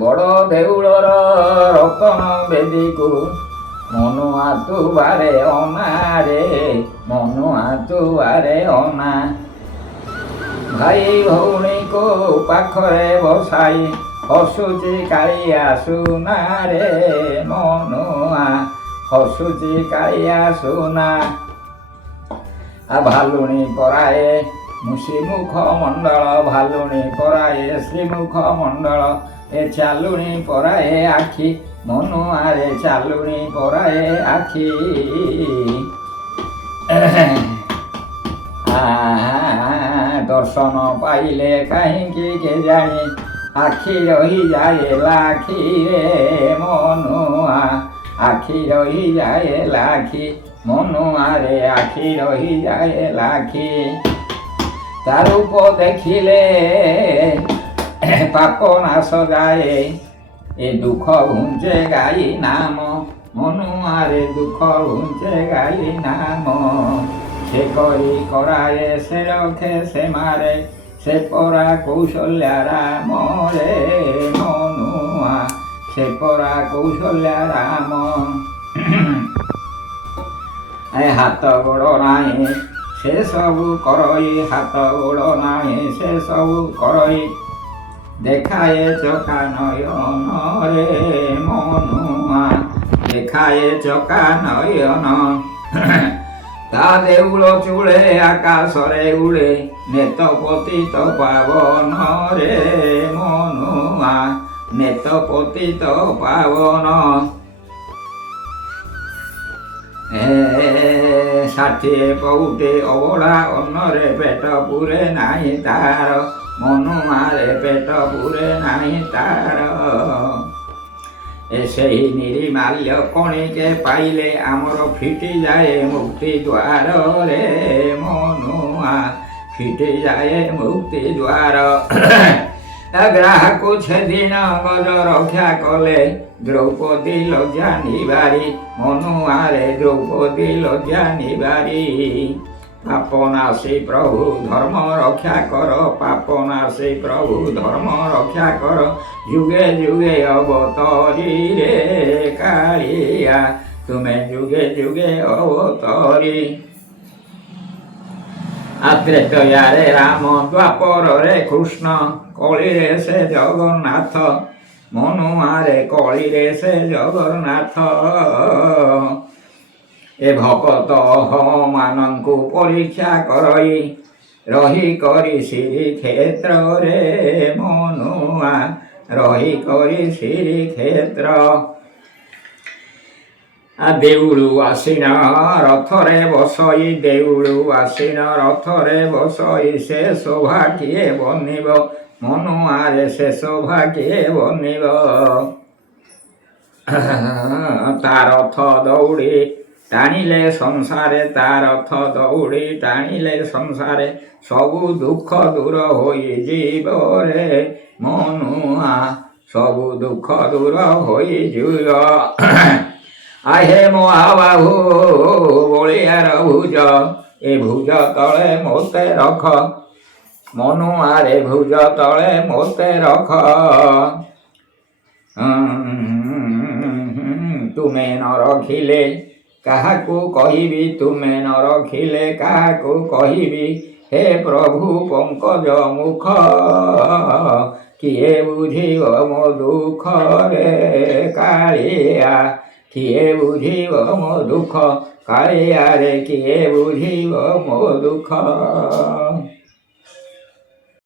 ବଡ଼ ଦେଉଳର ରତନ ବେଦୀକୁ ମନୁଆ ତୁ ବାରେ ଅନାରେ ମନୁଆ ତୁ ବାରେ ଅନା। ଭାଇ ଭଉଣୀକୁ ପାଖରେ ବସାଇ ହସୁଛି କାଳିଆ ସୁନାରେ ମନୁଆ ହସୁଛି କାଳିଆ ସୁନା। ଭାଲୁଣୀ ପରାଏ ଶ୍ରୀମୁଖ ମଣ୍ଡଳ ଭାଲୁଣୀ ପରାଏ ଶ୍ରୀମୁଖ ମଣ୍ଡଳ ଏ ଚାଲୁଣୀ ପରାଏ ଆଖି ମନୁଆରେ ଚାଲୁଣୀ ପରାଏ ଆଖି। ଦର୍ଶନ ପାଇଲେ କାହିଁକି କେଜାଣି ଆଖି ରହିଯାଏ ଲାଖିରେ ମନୁଆ ଆଖି ରହିଯାଏ ଲାଖି ମନୁଆରେ ଆଖି ରହିଯାଏ ଲାଖି। ତା ରୂପ ଦେଖିଲେ ପାପ ନାଶ ଯାଏ ଏ ଦୁଃଖ ଘୁଞ୍ଚେ ଗାଇ ନାମ ମନୁଆରେ ଦୁଃଖ ଘୁଞ୍ଚେ ଗାଇ ନାମ। ସେ କରି କରାଏ ସେ ରଖେ ସେ ମାରେ ସେ ପରା କୌଶଲ୍ୟା ରାମରେ ମନୁଆ ସେ ପରା କୌଶଲ୍ୟା ରାମ। ହାତ ଗୋଡ଼ ନାହିଁ ସେ ସବୁ କରଇ ହାତ ଗୋଡ଼ ନାହିଁ ସେ ସବୁ କରଇ ଦେଖାଏ ଚକା ନୟନରେ ମନୁଆ ଦେଖାଏ ଚକା ନୟନ। ତା ଦେଉଳ ଚୂଳେ ଆକାଶରେ ଉଡ଼େ ନେତ ପତିତ ପାବନରେ ମନୁଆ ନେତ ପତିତ ପାବନ। 60 ପଉଟେ ଅବଢ଼ା ଅନ୍ନରେ ପେଟ ପୁରେ ନାହିଁ ତାର ମନୁଆରେ ପେଟ ପୁରେ ନାହିଁ ତାର। ସେହି ନିରିମାଲ୍ୟ କଣିକେ ପାଇଲେ ଆମର ଫିଟିଯାଏ ମୁକ୍ତି ଦ୍ୱାରରେ ମନୁଆ ଫିଟିଯାଏ ମୁକ୍ତି ଦ୍ୱାର। ଗ୍ରାହକୁ ସେଦିନ ଗଜ ରକ୍ଷା କଲେ ଦ୍ରୌପଦୀ ଲଜ୍ଜା ନିବାରି ମନୁଆରେ ଦ୍ରୌପଦୀ ଲଜ୍ଜା ନିବାରି। ପାପ ନାଶୀ ପ୍ରଭୁ ଧର୍ମ ରକ୍ଷା କର ପାପ ନାଶୀ ପ୍ରଭୁ ଧର୍ମ ରକ୍ଷା କର ଯୁଗେ ଯୁଗେ ଅବତରୀ ରେ କାଳିଆ ତୁମେ ଯୁଗେ ଯୁଗେ ଅବତରୀ। ତ୍ରେତୟାରେ ରାମ ଦ୍ୱାପରରେ କୃଷ୍ଣ କଳିରେ ସେ ଜଗନ୍ନାଥ ମନୁଆରେ କଳିରେ ସେ ଜଗନ୍ନାଥ। ଏ ଭକତ ମାନଙ୍କୁ ପରୀକ୍ଷା କରଇ ରହି କରି ଶ୍ରୀକ୍ଷେତ୍ରରେ ମନୁଆ ରହି କରି ଶ୍ରୀକ୍ଷେତ୍ର। ଦେଉଳୁ ଆସୀନ ରଥରେ ବସଇ ଦେଉଳୁ ଆସୀନ ରଥରେ ବସଇ ସେ ଶୋଭା କିଏ ବନିବ ମନୁଆରେ ସେ ଶୋଭା କିଏ ବନିବ। ତା ରଥ ଦଉଡ଼ି ଟାଣିଲେ ସଂସାରେ ତା ରଥ ଦଉଡ଼ି ଟାଣିଲେ ସଂସାରେ ସବୁ ଦୁଃଖ ଦୂର ହୋଇଯିବ ରେ ମନୁଆ ସବୁ ଦୁଃଖ ଦୂର ହୋଇଯିବ। ଆହେ ମୋ ବାହୁ ବଳିଆର ଭୁଜ ଏ ଭୁଜ ତଳେ ମୋତେ ରଖ ମନୁଆରେ ଭୁଜ ତଳେ ମୋତେ ରଖ। ତୁମେ ନ ରଖିଲେ କାହାକୁ କହିବି ତୁମେ ନ ରଖିଲେ କାହାକୁ କହିବି ହେ ପ୍ରଭୁ ପଙ୍କଜ ମୁଖ କିଏ ବୁଝିବ ମୋ ଦୁଃଖ ରେ କାଳିଆ କିଏ ବୁଝିବ ମୋ ଦୁଃଖ କାଳିଆରେ କିଏ ବୁଝିବ ମୋ ଦୁଃଖ।